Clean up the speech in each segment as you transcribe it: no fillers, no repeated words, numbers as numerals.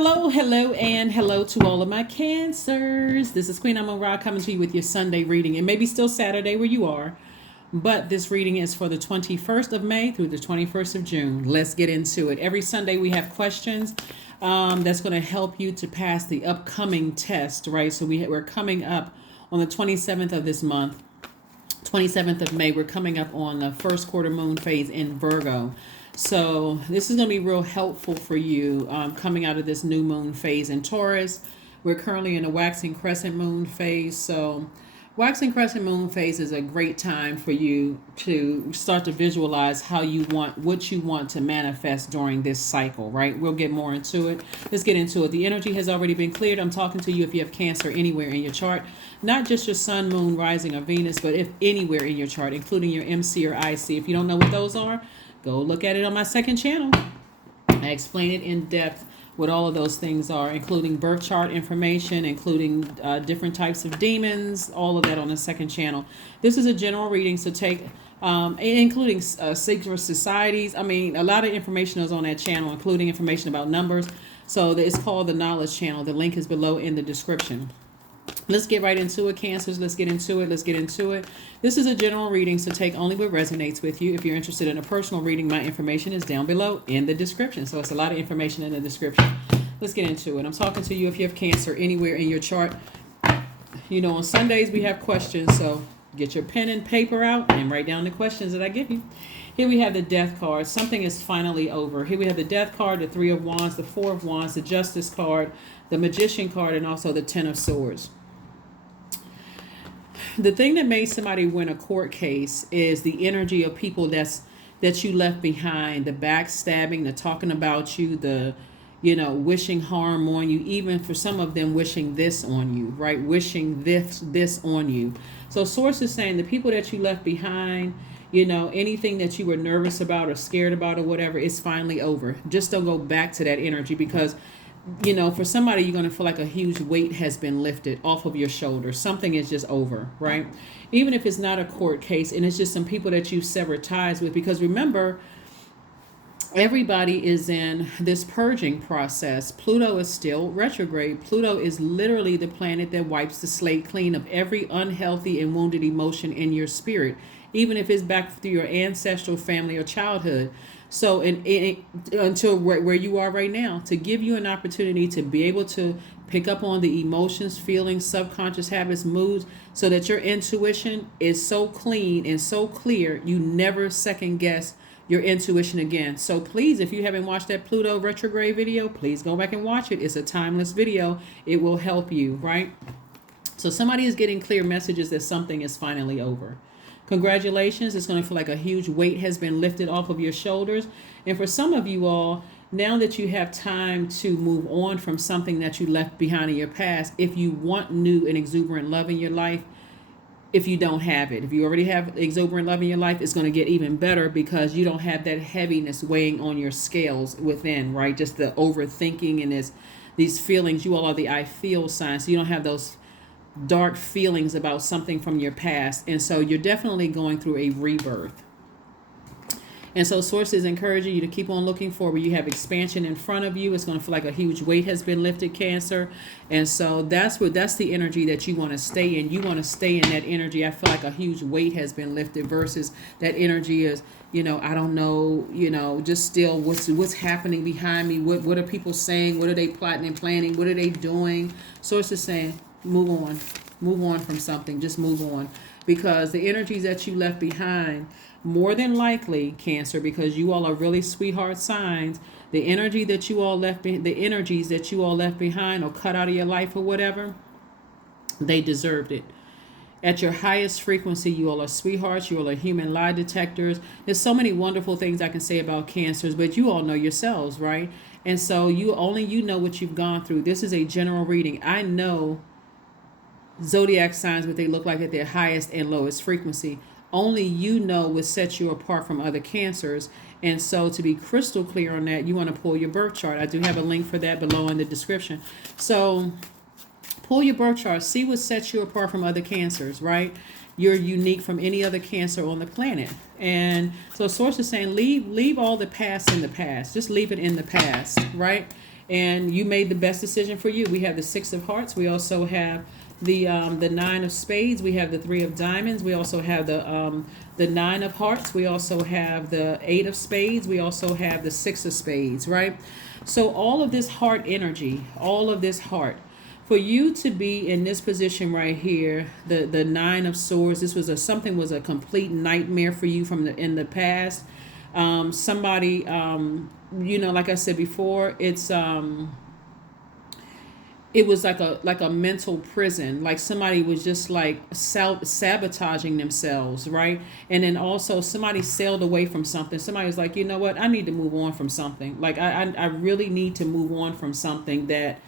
Hello, hello, and hello to all of my Cancers. This is Queen Amun Ra coming to you with your Sunday reading. It may be still Saturday where you are, but this reading is for the 21st of May through the 21st of June. Let's get into it. Every Sunday we have questions that's going to help you to pass the upcoming test, right? So we're coming up on the 27th of this month, 27th of May. We're coming up on the first quarter moon phase in Virgo. So this is going to be real helpful for you coming out of this new moon phase in Taurus. We're currently in a waxing crescent moon phase. So waxing crescent moon phase is a great time for you to start to visualize what you want to manifest during this cycle, right? We'll get more into it. Let's get into it. The energy has already been cleared. I'm talking to you if you have Cancer anywhere in your chart, not just your sun, moon, rising, or Venus, but if anywhere in your chart, including your MC or IC. If you don't know what those are, go look at it on my second channel. I explain it in depth what all of those things are, including birth chart information, including different types of demons, all of that on the second channel. This is a general reading, so take, including secret societies. I mean, a lot of information is on that channel, including information about numbers. So it's called the Knowledge Channel. The link is below in the description. Let's get right into it, Cancers. Let's get into it. This is a general reading, so take only what resonates with you. If you're interested in a personal reading, my information is down below in the description. So it's a lot of information in the description. Let's get into it. I'm talking to you if you have Cancer anywhere in your chart. You know, on Sundays we have questions, so get your pen and paper out and write down the questions that I give you. Here we have the Death card. Something is finally over. Here we have the Death card, the Three of Wands, the Four of Wands, the Justice card, the Magician card, and also the Ten of Swords. The thing that made somebody win a court case is the energy of people that you left behind, the backstabbing, the talking about you, the, wishing harm on you, even for some of them wishing this on you, right? Wishing this on you. So Source is saying the people that you left behind, anything that you were nervous about or scared about or whatever, is finally over. Just don't go back to that energy because for somebody, you're going to feel like a huge weight has been lifted off of your shoulders. Something is just over, right? Even if it's not a court case and it's just some people that you severed ties with. Because remember, everybody is in this purging process. Pluto is still retrograde. Pluto is literally the planet that wipes the slate clean of every unhealthy and wounded emotion in your spirit, even if it's back through your ancestral family or childhood. So until where you are right now, to give you an opportunity to be able to pick up on the emotions, feelings, subconscious habits, moods, so that your intuition is so clean and so clear, you never second guess your intuition again. So please, if you haven't watched that Pluto retrograde video, please go back and watch it. It's a timeless video. It will help you, right? So somebody is getting clear messages that something is finally over. Congratulations. It's going to feel like a huge weight has been lifted off of your shoulders. And for some of you all, now that you have time to move on from something that you left behind in your past, if you want new and exuberant love in your life, if you don't have it, if you already have exuberant love in your life, it's going to get even better because you don't have that heaviness weighing on your scales within, right? Just the overthinking and these feelings. You all are the I feel sign. So you don't have those dark feelings about something from your past, and so you're definitely going through a rebirth. And so Source is encouraging you to keep on looking forward. You have expansion in front of you. It's going to feel like a huge weight has been lifted, Cancer. And so that's the energy that you want to stay in. You want to stay in that energy. I feel like a huge weight has been lifted versus that energy is, I don't know, just still what's happening behind me. What are people saying? What are they plotting and planning? What are they doing? Source is saying, move on from something. Just move on, because the energies that you left behind, more than likely, Cancer, because you all are really sweetheart signs, the energies that you all left behind or cut out of your life or whatever, they deserved it. At your highest frequency, you all are sweethearts. You all are human lie detectors. There's so many wonderful things I can say about Cancers, but you all know yourselves, right? And so you know what you've gone through. This is a general reading. I know Zodiac signs, what they look like at their highest and lowest frequency. Only you know what sets you apart from other Cancers. And so to be crystal clear on that, you want to pull your birth chart. I do have a link for that below in the description. So pull your birth chart. See what sets you apart from other Cancers, right? You're unique from any other Cancer on the planet. And so Source is saying leave all the past in the past. Just leave it in the past, right? and you made the best decision for you. We have the Six of Hearts. We also have the Nine of Spades. We have the Three of Diamonds. We also have the Nine of Hearts. We also have the Eight of Spades. We also have the Six of Spades, right? So all of this heart energy, all of this heart, for you to be in this position right here, the Nine of Swords, this was something was a complete nightmare for you from in the past. Somebody, like I said before, it was like a mental prison. Like somebody was just like sabotaging themselves, right? And then also somebody sailed away from something. Somebody was like, you know what, I need to move on from something. Like I really need to move on from something that,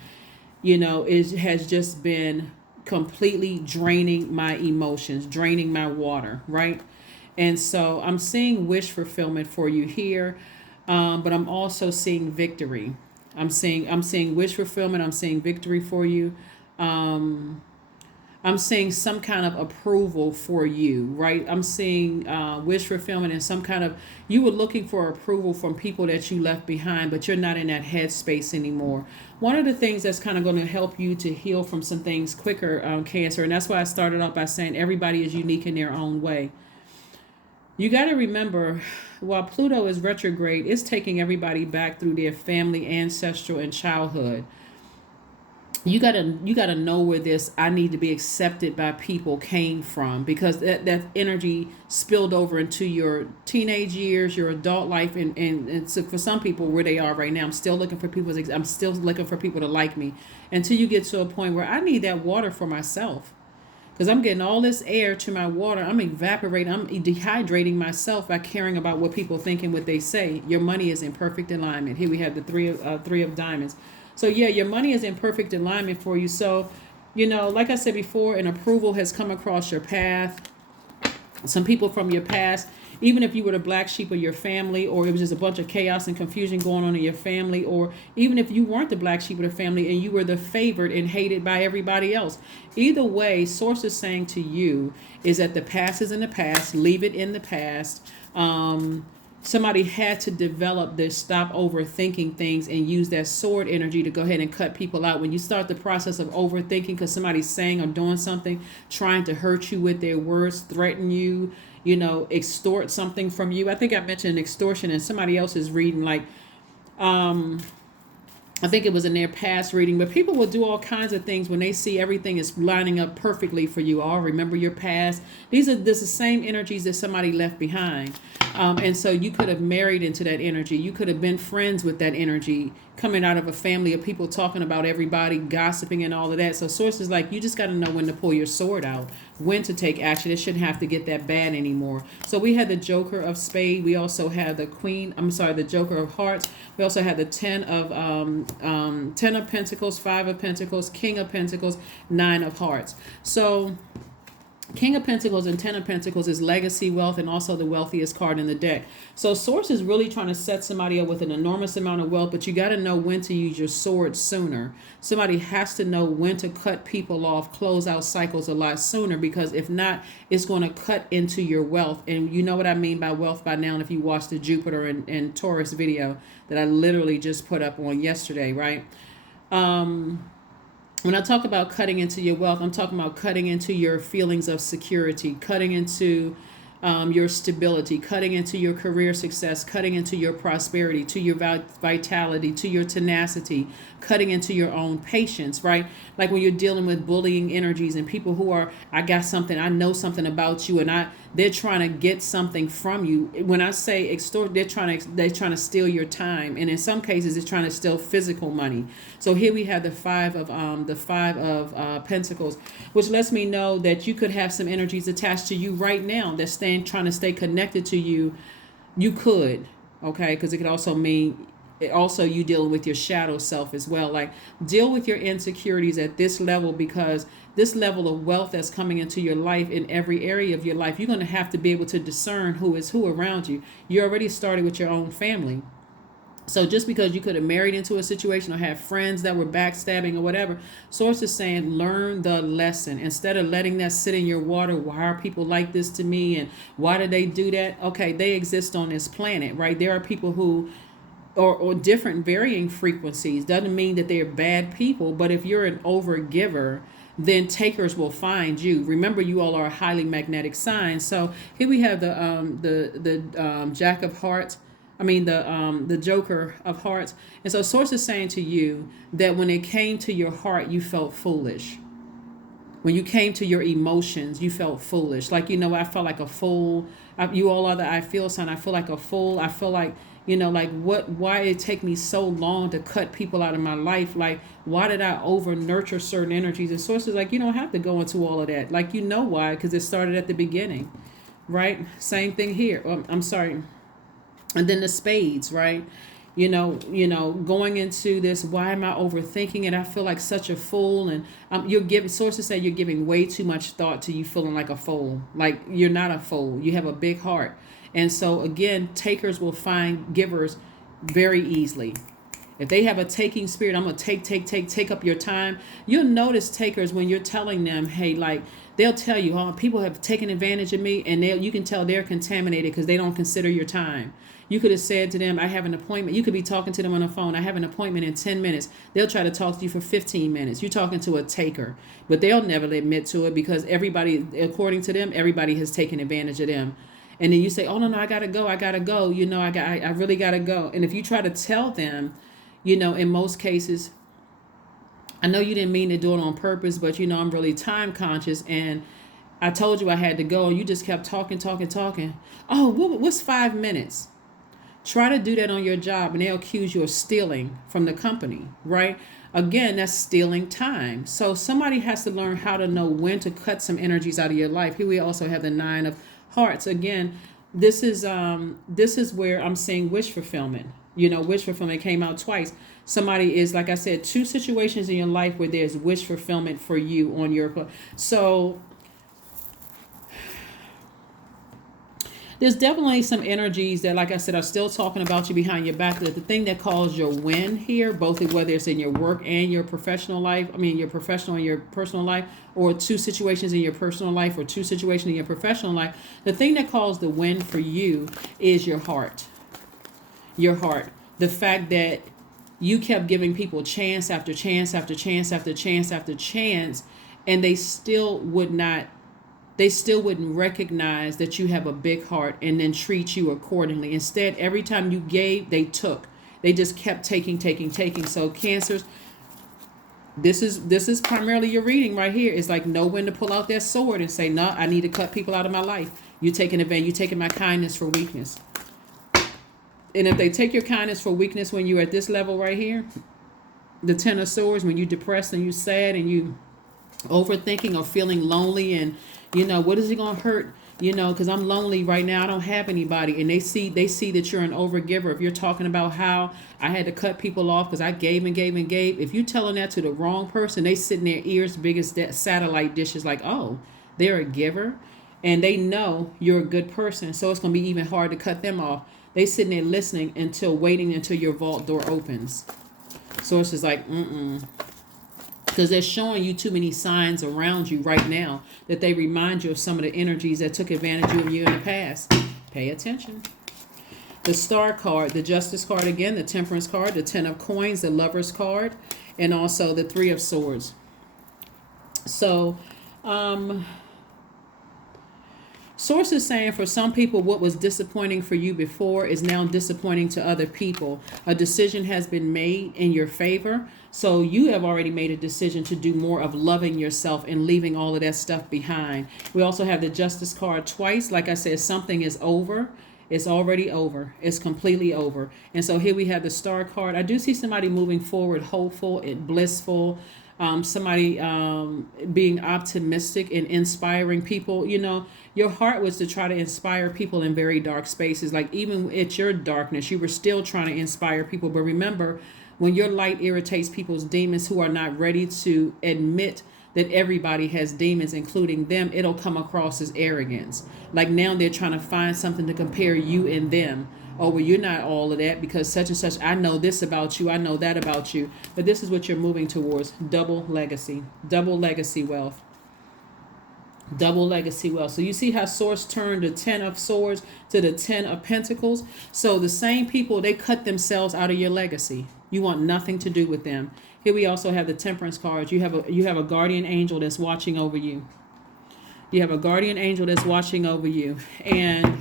has just been completely draining my emotions, draining my water, right? And so I'm seeing wish fulfillment for you here, but I'm also seeing victory. I'm seeing wish fulfillment. I'm seeing victory for you. I'm seeing some kind of approval for you, right? I'm seeing wish fulfillment and some kind of, you were looking for approval from people that you left behind, but you're not in that headspace anymore. One of the things that's kind of going to help you to heal from some things quicker, Cancer, and that's why I started off by saying everybody is unique in their own way. You got to remember, while Pluto is retrograde, it's taking everybody back through their family, ancestral, and childhood. You gotta know where this "I need to be accepted by people" came from, because that energy spilled over into your teenage years, your adult life, and so for some people where they are right now. I'm still looking for people to like me, until you get to a point where I need that water for myself. Because I'm getting all this air to my water. I'm evaporating. I'm dehydrating myself by caring about what people think and what they say. Your money is in perfect alignment. Here we have the three of diamonds. So yeah, your money is in perfect alignment for you. So, like I said before, an approval has come across your path. Some people from your past, even if you were the black sheep of your family, or it was just a bunch of chaos and confusion going on in your family, or even if you weren't the black sheep of the family and you were the favored and hated by everybody else. Either way, Source is saying to you is that the past is in the past. Leave it in the past. Somebody had to develop this stop overthinking things and use that sword energy to go ahead and cut people out. When you start the process of overthinking because somebody's saying or doing something, trying to hurt you with their words, threaten you, extort something from you. I think I mentioned extortion, and somebody else is reading I think it was in their past reading, but people will do all kinds of things when they see everything is lining up perfectly for you. All remember your past. This is the same energies that somebody left behind. And so you could have married into that energy. You could have been friends with that energy coming out of a family of people talking about everybody, gossiping and all of that. So Source is like, you just got to know when to pull your sword out, when to take action. It shouldn't have to get that bad anymore. So we had the Joker of Spade. We also had the the Joker of Hearts. We also had the Ten of Pentacles, Five of Pentacles, King of Pentacles, Nine of Hearts. So King of Pentacles and Ten of Pentacles is legacy wealth, and also the wealthiest card in the deck. So Source is really trying to set somebody up with an enormous amount of wealth, but you got to know when to use your sword sooner. Somebody has to know when to cut people off, close out cycles a lot sooner, because if not, it's going to cut into your wealth. And you know what I mean by wealth by now, if you watch the Jupiter and Taurus video that I literally just put up on yesterday, right? When I talk about cutting into your wealth, I'm talking about cutting into your feelings of security, cutting into your stability, cutting into your career success, cutting into your prosperity, to your vitality, to your tenacity, cutting into your own patience, right? Like when you're dealing with bullying energies and people who are, I got something, I know something about you, and they're trying to get something from you. When I say extort, they're trying to steal your time, and in some cases, it's trying to steal physical money. So here we have the Five of Pentacles, which lets me know that you could have some energies attached to you right now that's trying to stay connected to you. You could, okay, because it could also mean you dealing with your shadow self as well. Like, deal with your insecurities at this level, because this level of wealth that's coming into your life in every area of your life, you're going to have to be able to discern who is who around you. You already started with your own family. So just because you could have married into a situation or have friends that were backstabbing or whatever, Source is saying, learn the lesson. Instead of letting that sit in your water, why are people like this to me and why do they do that? Okay, they exist on this planet, right? There are people who or different varying frequencies. Doesn't mean that they're bad people, but if you're an overgiver, then takers will find you. Remember, you all are a highly magnetic sign. So here we have the Jack of Hearts. I mean the Joker of Hearts. And so Source is saying to you that when it came to your heart, you felt foolish. When you came to your emotions, you felt foolish. Like, I felt like a fool. You all are the I feel sign. I feel like a fool. I feel like, like why did it take me so long to cut people out of my life? Like, why did I over nurture certain energies? And Source is like, you don't have to go into all of that. Like, why? Because it started at the beginning, right? Same thing here. I'm sorry. And then the spades, right? Going into this, why am I overthinking it? I feel like such a fool. And sources say you're giving way too much thought to you feeling like a fool. Like, you're not a fool. You have a big heart. And so again, takers will find givers very easily. If they have a taking spirit, I'm going to take up your time. You'll notice takers when you're telling them, hey, like, they'll tell you, oh, people have taken advantage of me, and you can tell they're contaminated because they don't consider your time. You could have said to them, I have an appointment. You could be talking to them on the phone. I have an appointment in 10 minutes. They'll try to talk to you for 15 minutes. You're talking to a taker, but they'll never admit to it because everybody, according to them, everybody has taken advantage of them. And then you say, oh, no, I got to go. I really got to go. And if you try to tell them, in most cases, I know you didn't mean to do it on purpose, but, I'm really time conscious. And I told you I had to go. And you just kept talking. Oh, what's 5 minutes? Try to do that on your job and they'll accuse you of stealing from the company, right? Again, that's stealing time. So somebody has to learn how to know when to cut some energies out of your life. Here we also have the 9 of Hearts. Again, this is where I'm seeing wish fulfillment. Wish fulfillment came out twice. Somebody is, like I said, 2 situations in your life where there's wish fulfillment for you on your. So there's definitely some energies that, like I said, are still talking about you behind your back. The thing that calls your win here, both whether it's in your work and your professional life, your professional and your personal life, or 2 situations in your personal life or 2 situations in your professional life, the thing that calls the win for you is your heart. Your heart. The fact that you kept giving people chance after chance after chance after chance after chance, and they still wouldn't recognize that you have a big heart and then treat you accordingly. Instead, every time you gave, they took. They just kept taking. So Cancers, this is primarily your reading right here. It's like know when to pull out that sword and say, no, I need to cut people out of my life. You're taking advantage. You're taking my kindness for weakness. And if they take your kindness for weakness when you're at this level right here, the 10 of Swords, when you're depressed and you're sad and you overthinking or feeling lonely and what is it going to hurt? Because I'm lonely right now. I don't have anybody. And they see that you're an overgiver. If you're talking about how I had to cut people off because I gave and gave and gave. If you're telling that to the wrong person, they sit in their ears big as satellite dishes like, oh, they're a giver. And they know you're a good person. So it's going to be even hard to cut them off. They sitting there listening waiting until your vault door opens. So it's just like, because they're showing you too many signs around you right now that they remind you of some of the energies that took advantage of you in the past. Pay attention. The Star card, the Justice card again, the Temperance card, the 10 of Coins, the Lovers card, and also the 3 of Swords. So, Source is saying for some people, what was disappointing for you before is now disappointing to other people. A decision has been made in your favor. So you have already made a decision to do more of loving yourself and leaving all of that stuff behind. We also have the Justice card twice. Like I said, something is over. It's already over. It's completely over. And so here we have the Star card. I do see somebody moving forward, hopeful and blissful. Somebody being optimistic and inspiring people. Your heart was to try to inspire people in very dark spaces. Like even at your darkness, you were still trying to inspire people. But remember, when your light irritates people's demons who are not ready to admit that everybody has demons, including them, it'll come across as arrogance. Like now they're trying to find something to compare you and them. Oh, well, you're not all of that because such and such. I know this about you. I know that about you. But this is what you're moving towards. Double legacy wealth. Double legacy wealth. So you see how Source turned the 10 of Swords to the 10 of Pentacles. So the same people, they cut themselves out of your legacy. You want nothing to do with them. Here we also have the Temperance cards. You have a guardian angel that's watching over you. You have a guardian angel that's watching over you, and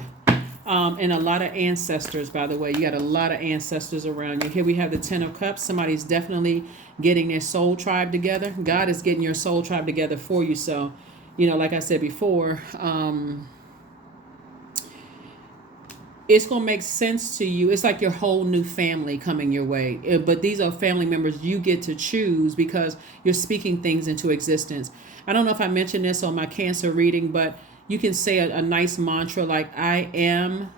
a lot of ancestors, by the way. You got a lot of ancestors around you. Here we have the 10 of Cups. Somebody's definitely getting their soul tribe together. God is getting your soul tribe together for you. So, like I said before, it's going to make sense to you. It's like your whole new family coming your way. But these are family members you get to choose because you're speaking things into existence. I don't know if I mentioned this on my Cancer reading, but you can say a nice mantra like, I am,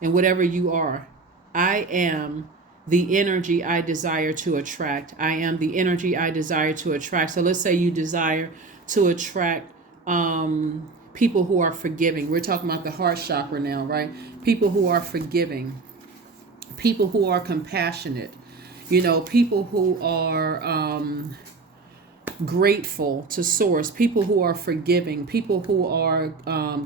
and whatever you are, I am the energy I desire to attract. I am the energy I desire to attract. So let's say you desire to attract people who are forgiving. We're talking about the heart chakra now, right? People who are forgiving, people who are compassionate, people who are grateful to Source, people who are forgiving, people who are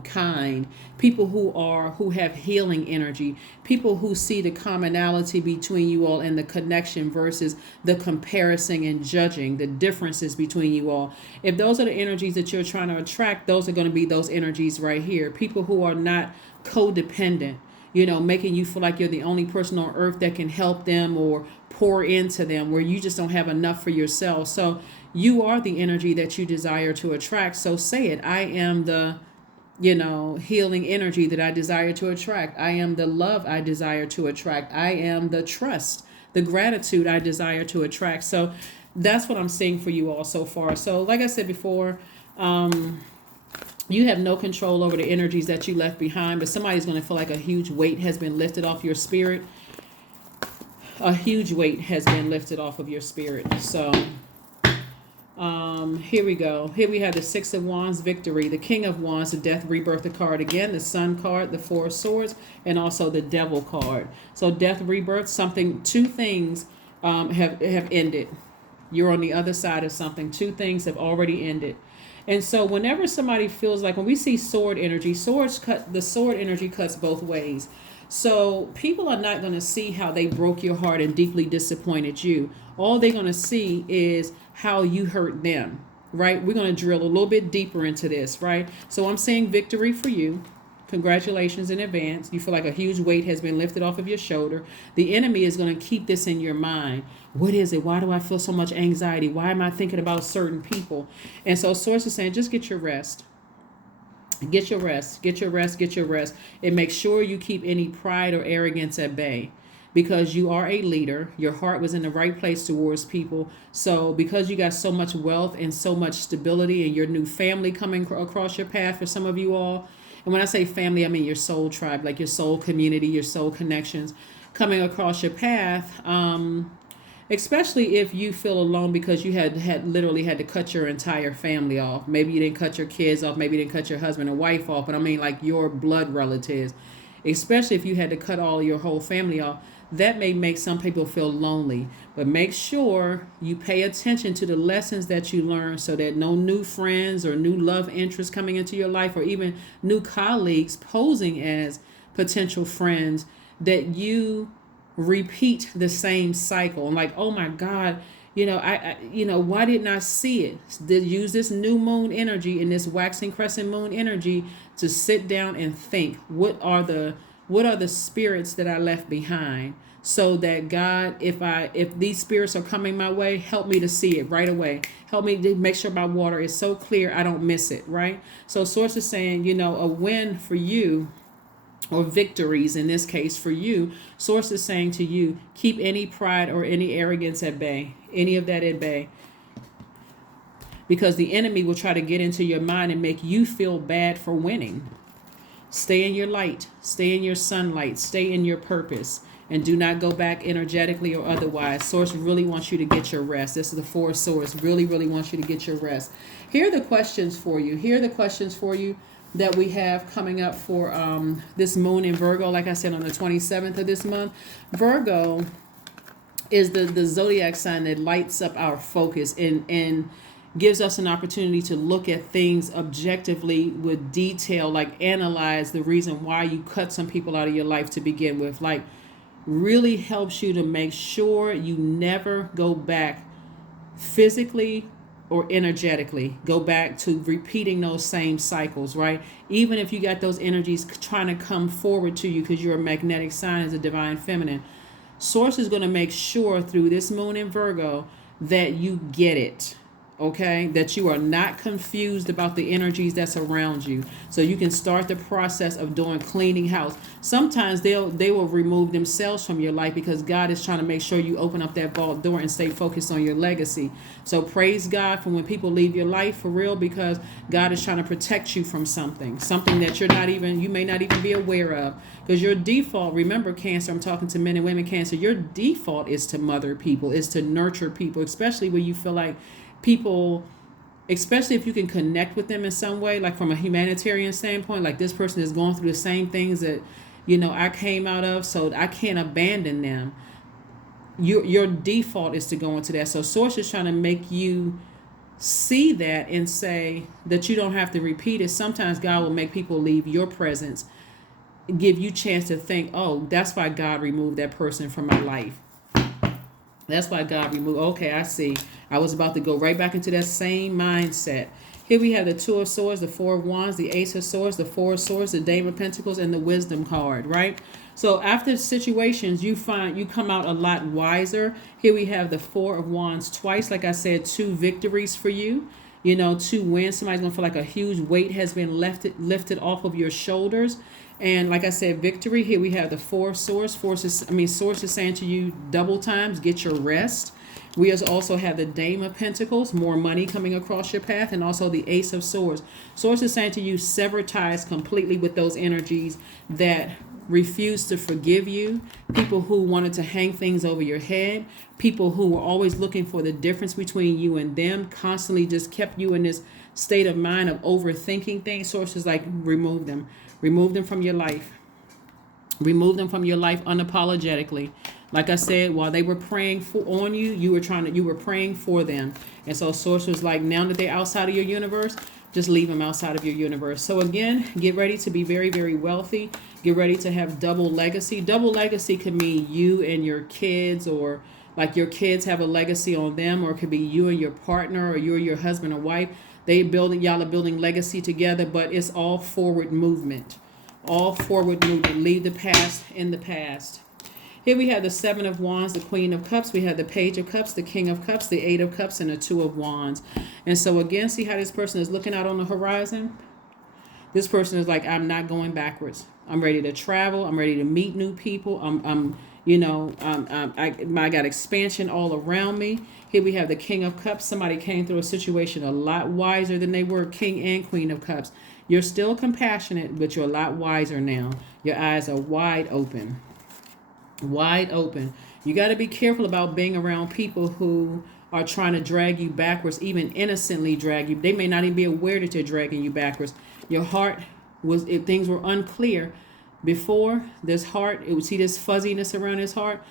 kind, people who have healing energy, people who see the commonality between you all and the connection versus the comparison and judging the differences between you all. If those are the energies that you're trying to attract, those are going to be those energies right here. People who are not codependent, making you feel like you're the only person on earth that can help them or pour into them, where you just don't have enough for yourself. So you are the energy that you desire to attract. So say it. I am the, healing energy that I desire to attract. I am the love I desire to attract. I am the trust, the gratitude I desire to attract. So that's what I'm seeing for you all so far. So like I said before, you have no control over the energies that you left behind, but somebody's going to feel like a huge weight has been lifted off your spirit. A huge weight has been lifted off of your spirit. So here we go. Here we have the Six of Wands, victory, the King of Wands, the death, rebirth, the card again, the Sun card, the Four of Swords, and also the Devil card. So death, rebirth, two things have ended. You're on the other side of something. Two things have already ended. And so whenever somebody feels like, when we see sword energy, the sword energy cuts both ways. So people are not going to see how they broke your heart and deeply disappointed you. All they're going to see is how you hurt them, right? We're going to drill a little bit deeper into this, right? So I'm saying victory for you. Congratulations in advance. You feel like a huge weight has been lifted off of your shoulder. The enemy is going to keep this in your mind. What is it? Why do I feel so much anxiety? Why am I thinking about certain people? And so Source is saying, just get your rest. Get your rest. Get your rest. Get your rest. And make sure you keep any pride or arrogance at bay, because you are a leader. Your heart was in the right place towards people. So because you got so much wealth and so much stability and your new family coming across your path for some of you all, and when I say family, I mean your soul tribe, like your soul community, your soul connections coming across your path, especially if you feel alone because you had literally had to cut your entire family off. Maybe you didn't cut your kids off. Maybe you didn't cut your husband and wife off. But I mean like your blood relatives, especially if you had to cut all your whole family off. That may make some people feel lonely, but make sure you pay attention to the lessons that you learn so that no new friends or new love interests coming into your life or even new colleagues posing as potential friends, that you repeat the same cycle. And like, oh my God, I why didn't I see it? Use this new moon energy and this waxing crescent moon energy to sit down and think, what are the spirits that I left behind, so that God, if these spirits are coming my way, help me to see it right away. Help me to make sure my water is so clear I don't miss it, right? So Source is saying, a win for you, or victories in this case for you. Source is saying to you, keep any pride or any arrogance at bay, any of that at bay. Because the enemy will try to get into your mind and make you feel bad for winning. Stay in your light, stay in your sunlight, stay in your purpose, and do not go back energetically or otherwise. Source really wants you to get your rest. This is the Four of Swords. Really, really wants you to get your rest. Here are the questions for you. Here are the questions for you that we have coming up for this moon in Virgo. Like I said, on the 27th of this month, Virgo is the zodiac sign that lights up our focus and gives us an opportunity to look at things objectively with detail, like analyze the reason why you cut some people out of your life to begin with. Like, really helps you to make sure you never go back physically or energetically, go back to repeating those same cycles, right? Even if you got those energies trying to come forward to you because you're a magnetic sign as a divine feminine, Source is going to make sure through this moon in Virgo that you get it. Okay, that you are not confused about the energies that's around you, so you can start the process of doing cleaning house. Sometimes they will remove themselves from your life because God is trying to make sure you open up that vault door and stay focused on your legacy. So praise God for when people leave your life, for real, because God is trying to protect you from something that you may not even be aware of. Because your default, remember, Cancer, I'm talking to men and women, Cancer, your default is to mother people, is to nurture people, especially when you feel like people, especially if you can connect with them in some way, like from a humanitarian standpoint, like this person is going through the same things that I came out of, so I can't abandon them. Your default is to go into that. So Source is trying to make you see that and say that you don't have to repeat it. Sometimes God will make people leave your presence, give you a chance to think, oh, that's why God removed that person from my life. That's why God removed. Okay, I see. I was about to go right back into that same mindset. Here we have the Two of Swords, the Four of Wands, the Ace of Swords, the Four of Swords, the Dame of Pentacles, and the Wisdom card, right? So after situations, you come out a lot wiser. Here we have the Four of Wands twice. Like I said, 2 victories for you. 2 wins. Somebody's going to feel like a huge weight has been lifted off of your shoulders. And like I said, victory. Here we have the Four of Swords. Source is saying to you double times, get your rest. We also have the Dame of Pentacles, more money coming across your path, and also the Ace of Swords. Source is saying to you, sever ties completely with those energies that refuse to forgive you, people who wanted to hang things over your head, people who were always looking for the difference between you and them, constantly just kept you in this state of mind of overthinking things. Source is like, remove them from your life. Remove them from your life unapologetically. Like I said, while they were praying on you, you were praying for them. And so Source was like, now that they're outside of your universe, just leave them outside of your universe. So again, get ready to be very, very wealthy. Get ready to have double legacy. Double legacy could mean you and your kids, or like your kids have a legacy on them, or it could be you and your partner, or you or your husband or wife. Y'all are building legacy together, but it's all forward movement. All forward movement. Leave the past in the past. Here we have the Seven of Wands, the Queen of Cups. We have the Page of Cups, the King of Cups, the Eight of Cups, and the Two of Wands. And so again, see how this person is looking out on the horizon? This person is like, I'm not going backwards. I'm ready to travel. I'm ready to meet new people. I got expansion all around me. Here we have the King of Cups. Somebody came through a situation a lot wiser than they were, King and Queen of Cups. You're still compassionate, but you're a lot wiser now. Your eyes are wide open. Wide open. You got to be careful about being around people who are trying to drag you backwards, even innocently drag you. They may not even be aware that they're dragging you backwards. Your heart was, if things were unclear before, see this fuzziness around his heart?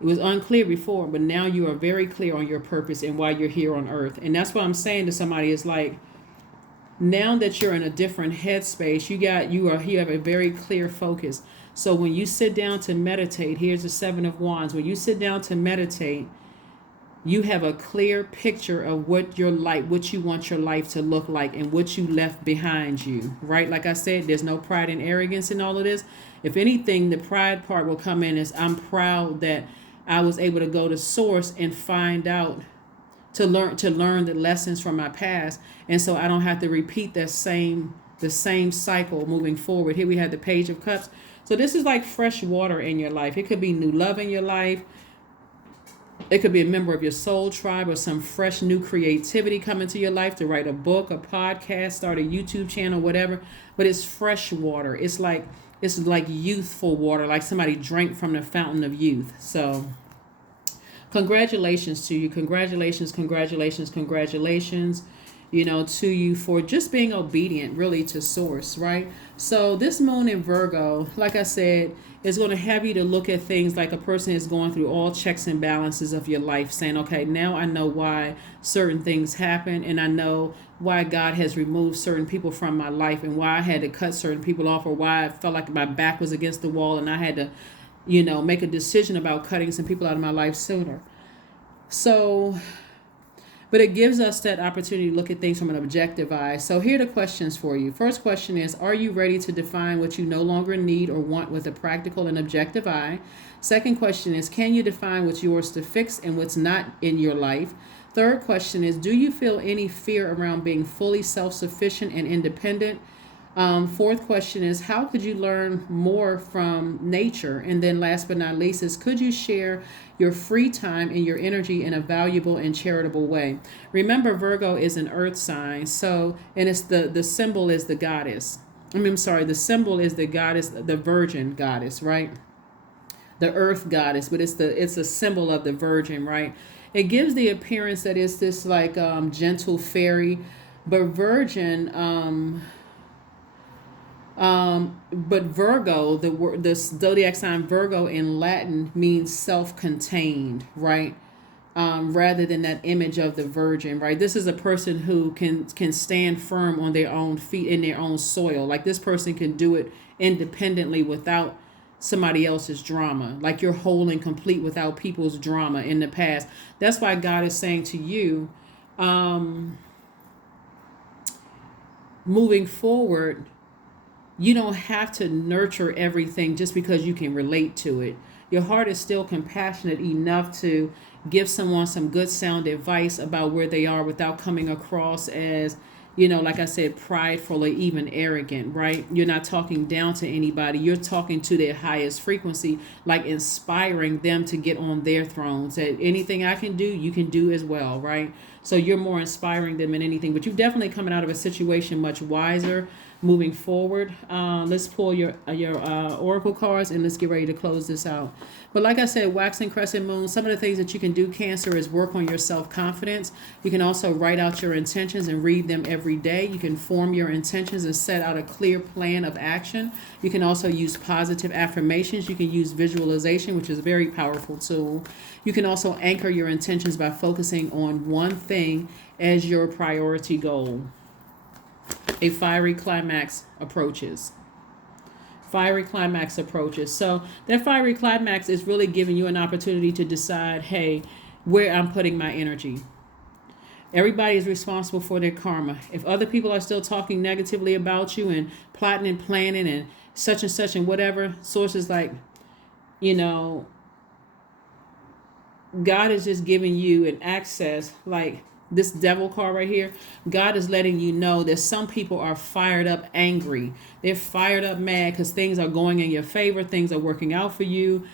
It was unclear before, but now you are very clear on your purpose and why you're here on earth. And that's what I'm saying to somebody is like, now that you're in a different headspace, you have a very clear focus. So when you sit down to meditate, here's the Seven of Wands. When you sit down to meditate, you have a clear picture of what you want your life to look like and what you left behind you, right? Like I said, there's no pride and arrogance in all of this. If anything, the pride part will come in as I'm proud that I was able to go to Source and find out, to learn the lessons from my past. And so I don't have to repeat the same cycle moving forward. Here we have the Page of Cups. So this is like fresh water in your life. It could be new love in your life. It could be a member of your soul tribe, or some fresh new creativity coming to your life to write a book, a podcast, start a YouTube channel, whatever. But it's fresh water. It's like youthful water, like somebody drank from the fountain of youth. So congratulations to you. Congratulations, congratulations, congratulations. to you for just being obedient, really, to source, right? So this moon in Virgo, like I said, is going to have you to look at things like a person is going through all checks and balances of your life, saying, okay, now I know why certain things happen, and I know why God has removed certain people from my life, and why I had to cut certain people off, or why I felt like my back was against the wall and I had to, make a decision about cutting some people out of my life sooner. So, but it gives us that opportunity to look at things from an objective eye. So here are the questions for you. First question is, are you ready to define what you no longer need or want with a practical and objective eye? Second question is, can you define what's yours to fix and what's not in your life? Third question is, do you feel any fear around being fully self-sufficient and independent? Fourth question is, how could you learn more from nature? And then last but not least is, could you share your free time and your energy in a valuable and charitable way? Remember, Virgo is an earth sign. So, and it's the symbol is the goddess. I'm sorry, the symbol is the goddess, the virgin goddess, right? The earth goddess, but it's a symbol of the virgin, right? It gives the appearance that it's this like gentle fairy, but virgin, but Virgo, the zodiac sign Virgo in Latin means self-contained, right? Rather than that image of the virgin, right? This is a person who can stand firm on their own feet in their own soil. Like this person can do it independently without somebody else's drama. Like you're whole and complete without people's drama in the past. That's why God is saying to you, moving forward, you don't have to nurture everything just because you can relate to it. Your heart is still compassionate enough to give someone some good sound advice about where they are without coming across as, like I said, prideful or even arrogant, right? You're not talking down to anybody. You're talking to their highest frequency, like inspiring them to get on their thrones. That anything I can do, you can do as well, right? So you're more inspiring them than anything, but you're definitely coming out of a situation much wiser moving forward. Let's pull your oracle cards and let's get ready to close this out. But like I said, waxing crescent moon, some of the things that you can do, Cancer, is work on your self-confidence. You can also write out your intentions and read them every day. You can form your intentions and set out a clear plan of action. You can also use positive affirmations. You can use visualization, which is a very powerful tool. You can also anchor your intentions by focusing on one thing as your priority goal. A fiery climax approaches. Fiery climax approaches. So that fiery climax is really giving you an opportunity to decide, hey, where I'm putting my energy. Everybody is responsible for their karma. If other people are still talking negatively about you and plotting and planning and such and whatever, sources like, God is just giving you an access, like this devil card right here. God is letting you know that some people are fired up angry. They're fired up mad because things are going in your favor. Things are working out for you.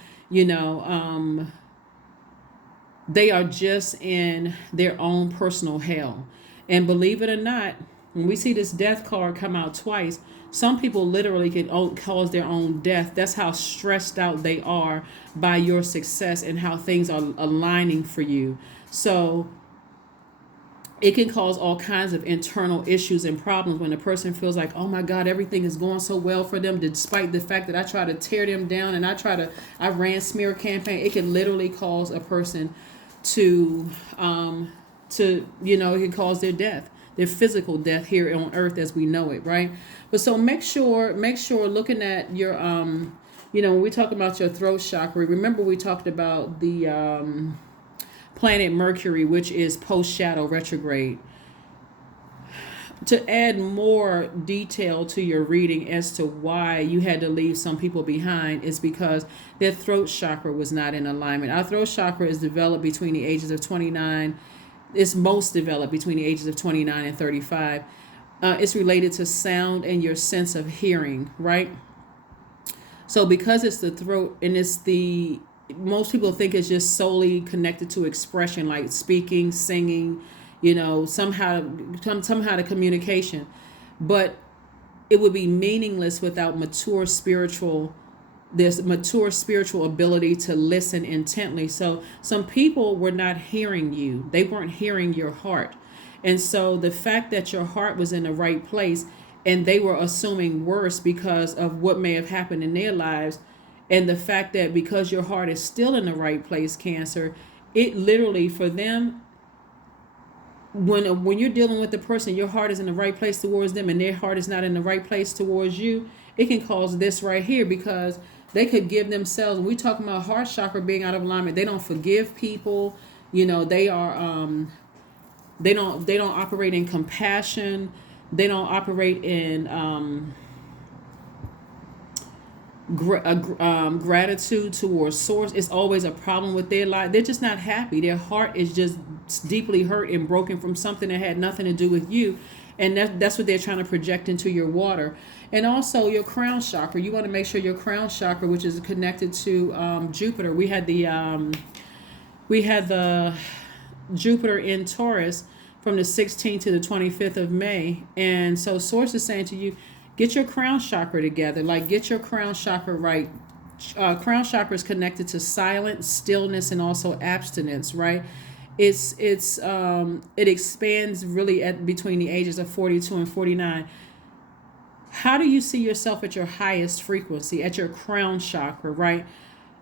They are just in their own personal hell. And believe it or not, when we see this death card come out twice, some people literally can cause their own death. That's how stressed out they are by your success and how things are aligning for you. So it can cause all kinds of internal issues and problems when a person feels like, oh my God, everything is going so well for them, despite the fact that I try to tear them down and I ran smear campaign. It can literally cause a person to it can cause their death, their physical death here on earth as we know it, right? But so make sure looking at your, when we talk about your throat chakra, remember we talked about the, planet Mercury, which is post-shadow retrograde. To add more detail to your reading as to why you had to leave some people behind is because their throat chakra was not in alignment. Our throat chakra is developed between the ages of 29. It's most developed between the ages of 29 and 35. It's related to sound and your sense of hearing, right? So because it's the throat and most people think it's just solely connected to expression, like speaking, singing, somehow the communication. But it would be meaningless without mature spiritual ability to listen intently. So some people were not hearing you. They weren't hearing your heart. And so the fact that your heart was in the right place and they were assuming worse because of what may have happened in their lives, and the fact that because your heart is still in the right place, Cancer, it literally for them, when you're dealing with the person, your heart is in the right place towards them and their heart is not in the right place towards you, it can cause this right here, because they could give themselves, we talking about heart chakra being out of alignment, they don't forgive people, they are they don't operate in compassion, they don't operate in gratitude towards source. It's always a problem with their life. They're just not happy. Their heart is just deeply hurt and broken from something that had nothing to do with you, and that's what they're trying to project into your water. And also your crown chakra, you want to make sure your crown chakra, which is connected to Jupiter. We had the Jupiter in Taurus from the 16th to the 25th of May, and so source is saying to you, get your crown chakra together. Like, get your crown chakra right. Crown chakra is connected to silence, stillness, and also abstinence, right? It expands really at between the ages of 42 and 49. How do you see yourself at your highest frequency, at your crown chakra, right?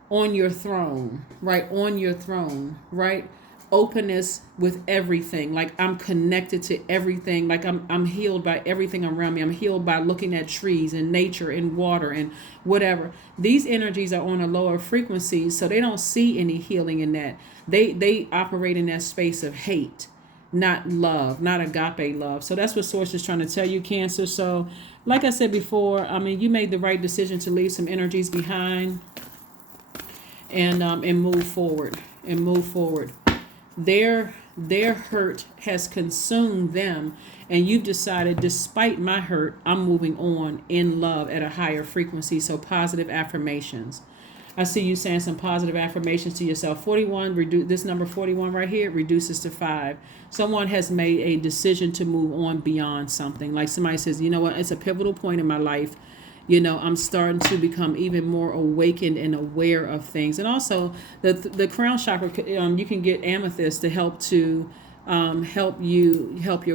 On your throne, right? On your throne, right? Openness with everything. Like, I'm connected to everything. Like, I'm healed by everything around me. I'm healed by looking at trees and nature and water and whatever. These energies are on a lower frequency, so they don't see any healing in that. They operate in that space of hate, not love, not agape love. So that's what source is trying to tell you, Cancer. So like I said before, I mean, you made the right decision to leave some energies behind and move forward and move forward. Their hurt has consumed them, and you've decided, despite my hurt, I'm moving on in love at a higher frequency. So positive affirmations. I see you saying some positive affirmations to yourself. 41, this number 41 right here reduces to 5. Someone has made a decision to move on beyond something. Like somebody says, you know what, it's a pivotal point in my life. I'm starting to become even more awakened and aware of things. And also the crown chakra, you can get amethyst to help your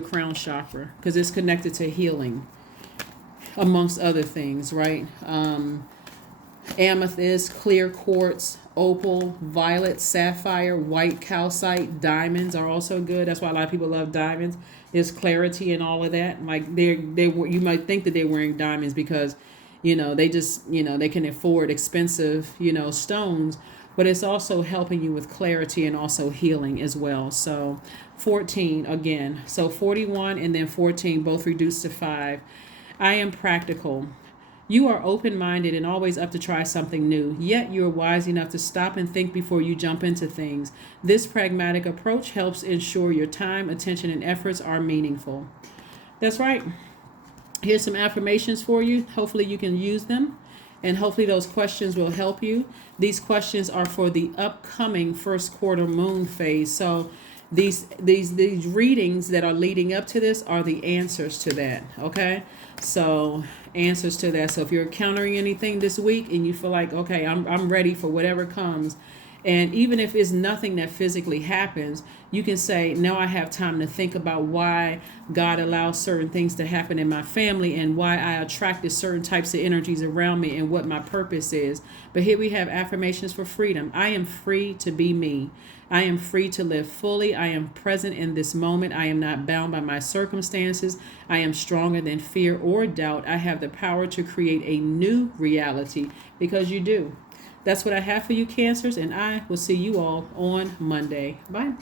crown chakra, because it's connected to healing, amongst other things, right? Amethyst, clear quartz, opal, violet, sapphire, white calcite, diamonds are also good. That's why a lot of people love diamonds. There's clarity and all of that. Like you might think that they're wearing diamonds because they just, they can afford expensive, stones, but it's also helping you with clarity and also healing as well. So 14 again. So 41 and then 14 both reduced to 5. I am practical. You are open-minded and always up to try something new, yet you are wise enough to stop and think before you jump into things. This pragmatic approach helps ensure your time, attention, and efforts are meaningful. That's right. Here's some affirmations for you. Hopefully you can use them, and hopefully those questions will help you. These questions are for the upcoming first quarter moon phase. So these readings that are leading up to this are the answers to that. Okay, so answers to that. So if you're encountering anything this week and you feel like, okay, I'm ready for whatever comes, and even if it's nothing that physically happens, you can say, now I have time to think about why God allows certain things to happen in my family and why I attracted certain types of energies around me and what my purpose is. But here we have affirmations for freedom. I am free to be me. I am free to live fully. I am present in this moment. I am not bound by my circumstances. I am stronger than fear or doubt. I have the power to create a new reality, because you do. That's what I have for you, Cancers, and I will see you all on Monday. Bye.